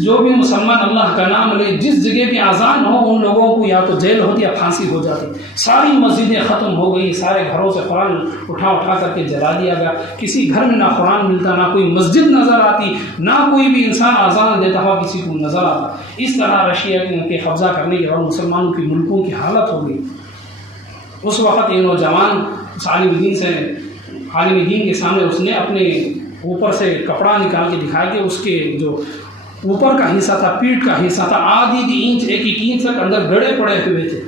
جو بھی مسلمان اللہ کا نام لے، جس جگہ پہ اذان ہو، ان لوگوں کو یا تو جیل ہوتی یا پھانسی ہو جاتی۔ ساری مسجدیں ختم ہو گئی، سارے گھروں سے قرآن اٹھا کر کے جلا دیا گیا، کسی گھر میں نہ قرآن ملتا، نہ کوئی مسجد نظر آتی، نہ کوئی بھی انسان اذان دیتا ہوا کسی کو نظر آتا۔ اس طرح رشیا کے قبضہ کرنے کے بعد مسلمانوں کی ملکوں کی حالت ہو گئی۔ اس وقت یہ نوجوان اس عالم دین کے سامنے اس نے اپنے اوپر سے کپڑا نکال کے دکھایا کہ اس کے جو اوپر کا حصہ تھا، پیٹھ کا حصہ تھا، آدھی انچ 1 انچ تک اندر گڑے پڑے ہوئے تھے۔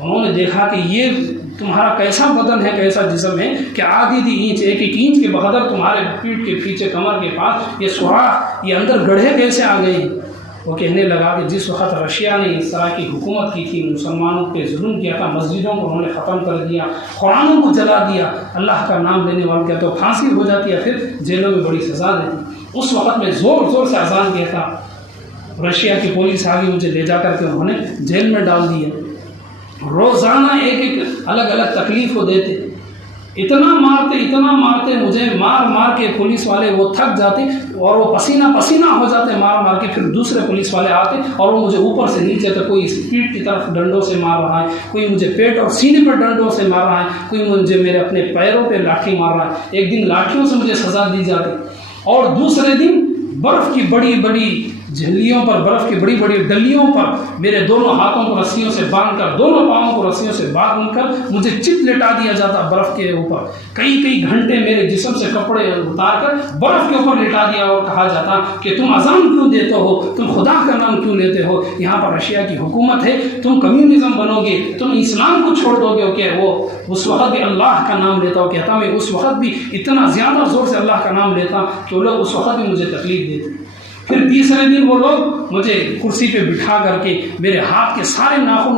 انہوں نے دیکھا کہ یہ تمہارا کیسا بدن ہے، کیسا جسم ہے کہ آدھی انچ 1 انچ کے بقدر تمہارے پیٹھ کے پیچھے کمر کے پاس یہ سوراخ، یہ اندر گڑھے کیسے آ گئے؟ وہ کہنے لگا کہ جس وقت رشیا نے اس طرح کی حکومت کی تھی، مسلمانوں پہ ظلم کیا تھا، مسجدوں کو انہوں نے ختم کر دیا، قرآنوں کو جلا دیا، اللہ کا نام لینے والوں کیا تو پھانسی ہو جاتی ہے، پھر جیلوں میں بڑی سزا دیتی۔ اس وقت میں زور سے اذان کہتا، رشیا کی پولیس آگے مجھے لے جا کر کے انہوں نے جیل میں ڈال دیا۔ روزانہ ایک الگ تکلیف کو دیتے، اتنا مارتے مجھے، مار کے پولیس والے وہ تھک جاتے اور وہ پسینہ ہو جاتے مار کے، پھر دوسرے پولیس والے آتے اور وہ مجھے اوپر سے نیچے تک، کوئی پیٹھ کی طرف ڈنڈوں سے مار رہا ہے، کوئی مجھے پیٹ اور سینے پر ڈنڈوں سے مار رہا ہے، کوئی مجھے میرے اپنے پیروں پہ لاٹھی مار رہا ہے۔ ایک دن لاٹھیوں سے مجھے سزا دی جاتی اور دوسرے دن برف کی بڑی جھلیوں پر، برف کی بڑی ڈلیوں پر میرے دونوں ہاتھوں کو رسیوں سے باندھ کر، دونوں پاؤں کو رسیوں سے باندھ کر مجھے چت لٹا دیا جاتا برف کے اوپر۔ کئی گھنٹے میرے جسم سے کپڑے اتار کر برف کے اوپر لٹا دیا اور کہا جاتا کہ تم اذان کیوں دیتے ہو، تم خدا کا نام کیوں لیتے ہو، یہاں پر رشیا کی حکومت ہے، تم کمیونزم بنو گے، تم اسلام کو چھوڑ دو گے۔ کہ وہ اس وقت بھی اللہ کا نام لیتا، وہ کہتا میں اس وقت بھی اتنا زیادہ زور سے اللہ کا نام لیتا کہ وہ لوگ اس وقت بھی مجھے تکلیف دیتے۔ پھر تیسرے دن وہ لوگ مجھے کرسی پہ بٹھا کر کے میرے ہاتھ کے سارے ناخن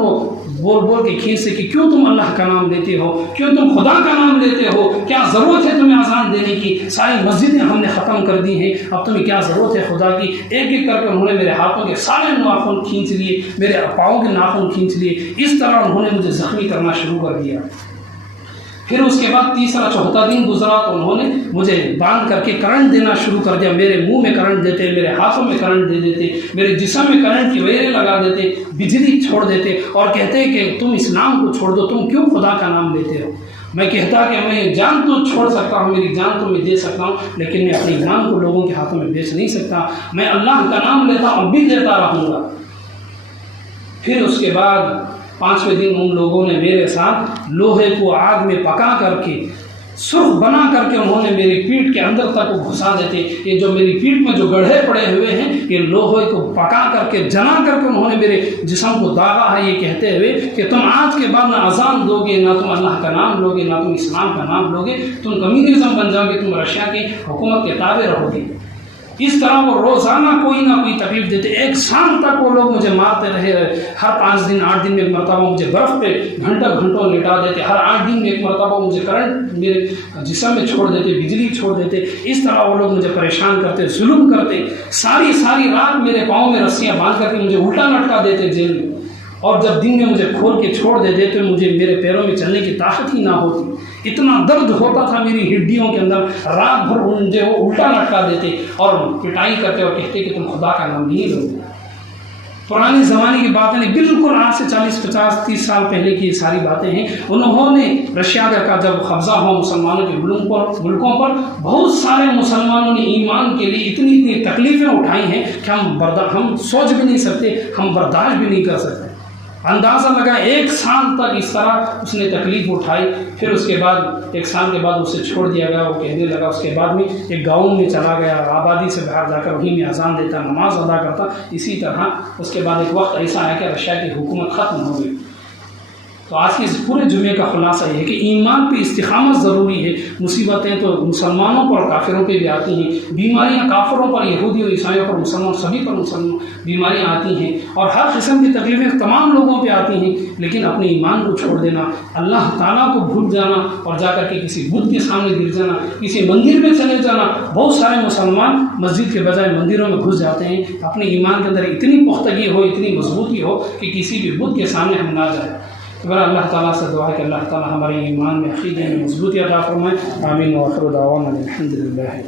بول کے کھینچتے کہ کیوں تم اللہ کا نام لیتے ہو، کیوں تم خدا کا نام لیتے ہو، کیا ضرورت ہے تمہیں اذان دینے کی، ساری مسجدیں ہم نے ختم کر دی ہیں، اب تمہیں کیا ضرورت ہے خدا کی۔ ایک کر کے انہوں نے میرے ہاتھوں کے سارے ناخن کھینچ لیے، میرے پاؤں کے ناخن کھینچ لیے، اس طرح انہوں نے مجھے زخمی کرنا شروع کر دیا۔ پھر اس کے بعد تیسرا چوتھا دن گزرا تو انہوں نے مجھے باندھ کر کے کرنٹ دینا شروع کر دیا، میرے منہ میں کرنٹ دیتے، میرے ہاتھوں میں کرنٹ دے دیتے، میرے جسم میں کرنٹ کی ویریں لگا دیتے، بجلی چھوڑ دیتے اور کہتے کہ تم اسلام کو چھوڑ دو، تم کیوں خدا کا نام لیتے ہو۔ میں کہتا کہ میں جان تو چھوڑ سکتا ہوں، میری جان تو میں دے سکتا ہوں، لیکن میں اپنی جان کو لوگوں کے ہاتھوں میں بیچ نہیں سکتا، میں اللہ کا نام لیتا ہوں، بھی دیتا رہوں گا۔ پھر اس کے بعد 5ویں دن ان لوگوں نے میرے ساتھ لوہے کو آگ میں پکا کر کے سرخ بنا کر کے انہوں نے میری پیٹھ کے اندر تک وہ گھسا دیتے۔ یہ جو میری پیٹھ میں جو گڑھے پڑے ہوئے ہیں، یہ لوہے کو پکا کر کے جلا کر کے انہوں نے میرے جسم کو داغا ہے، یہ کہتے ہوئے کہ تم آج کے بعد نہ اذان دو گے، نہ تم اللہ کا نام لو گے، نہ تم اسلام کا نام لو گے، تم کمیونزم بن جاؤ گے، تم رشیا کی حکومت کے تابع رہو گے۔ اس طرح وہ روزانہ کوئی نہ کوئی تکلیف دیتے۔ 1 سال تک وہ لوگ مجھے مارتے رہے، ہر 5 دن 8 دن میں ایک مرتبہ مجھے برف پہ گھنٹوں لٹا دیتے، ہر 8 دن میں ایک مرتبہ مجھے کرنٹ میرے جسم میں چھوڑ دیتے، بجلی چھوڑ دیتے۔ اس طرح وہ لوگ مجھے پریشان کرتے، ظلم کرتے، ساری رات میرے پاؤں میں رسیاں باندھ کر کے مجھے الٹا لٹکا دیتے جیل میں، اور جب دن میں مجھے کھول کے چھوڑ دیتے تو مجھے میرے پیروں میں چلنے کی طاقت ہی نہ ہوتی، اتنا درد ہوتا تھا میری ہڈیوں کے اندر۔ رات بھر مجھے وہ الٹا لٹکا دیتے اور پٹائی کرتے اور کہتے کہ تم خدا کا نام نہیں لو گے۔ پرانے زمانے کی باتیں نہیں، بالکل آج سے 40 50 30 سال پہلے کی ساری باتیں ہیں۔ انہوں نے رشیا کا جب قبضہ ہوا مسلمانوں کے ملکوں پر، بہت سارے مسلمانوں نے ایمان کے لیے اتنی تکلیفیں اٹھائی ہیں کہ ہم سوچ بھی نہیں سکتے، ہم برداشت بھی نہیں کر سکتے۔ اندازہ لگا 1 سال تک اس طرح اس نے تکلیف اٹھائی۔ پھر اس کے بعد 1 سال کے بعد اسے چھوڑ دیا گیا۔ وہ کہنے لگا، اس کے بعد میں ایک گاؤں میں چلا گیا، آبادی سے باہر جا کر وہیں میں اذان دیتا، نماز ادا کرتا۔ اسی طرح اس کے بعد ایک وقت ایسا آیا کہ رشیا کی حکومت ختم ہو گئی۔ تو آج کے اس پورے جمعے کا خلاصہ یہ ہے کہ ایمان پہ استقامت ضروری ہے۔ مصیبتیں تو مسلمانوں پر اور کافروں پہ بھی آتی ہیں، بیماریاں کافروں پر، یہودی اور عیسائیوں پر، مسلمان سبھی پر بیماریاں آتی ہیں، اور ہر قسم کی تکلیفیں تمام لوگوں پہ آتی ہیں، لیکن اپنے ایمان کو چھوڑ دینا، اللہ تعالیٰ کو بھول جانا اور جا کر کے کسی بت کے سامنے گر جانا، کسی مندر میں چلے جانا۔ بہت سارے مسلمان مسجد کے بجائے مندروں میں گھس جاتے ہیں۔ اپنے ایمان کے اندر اتنی پختگی ہو، اتنی مضبوطی ہو کہ کسی بھی بت کے سامنے ہم نہ جائیں۔ اگر اللہ تعالیٰ سے دعا ہے کہ اللہ تعالیٰ ہمارے ایمان میں، عقیدے میں مضبوطی عطا فرمائے۔ آمین۔ وآخر دعوانا الحمد للہ۔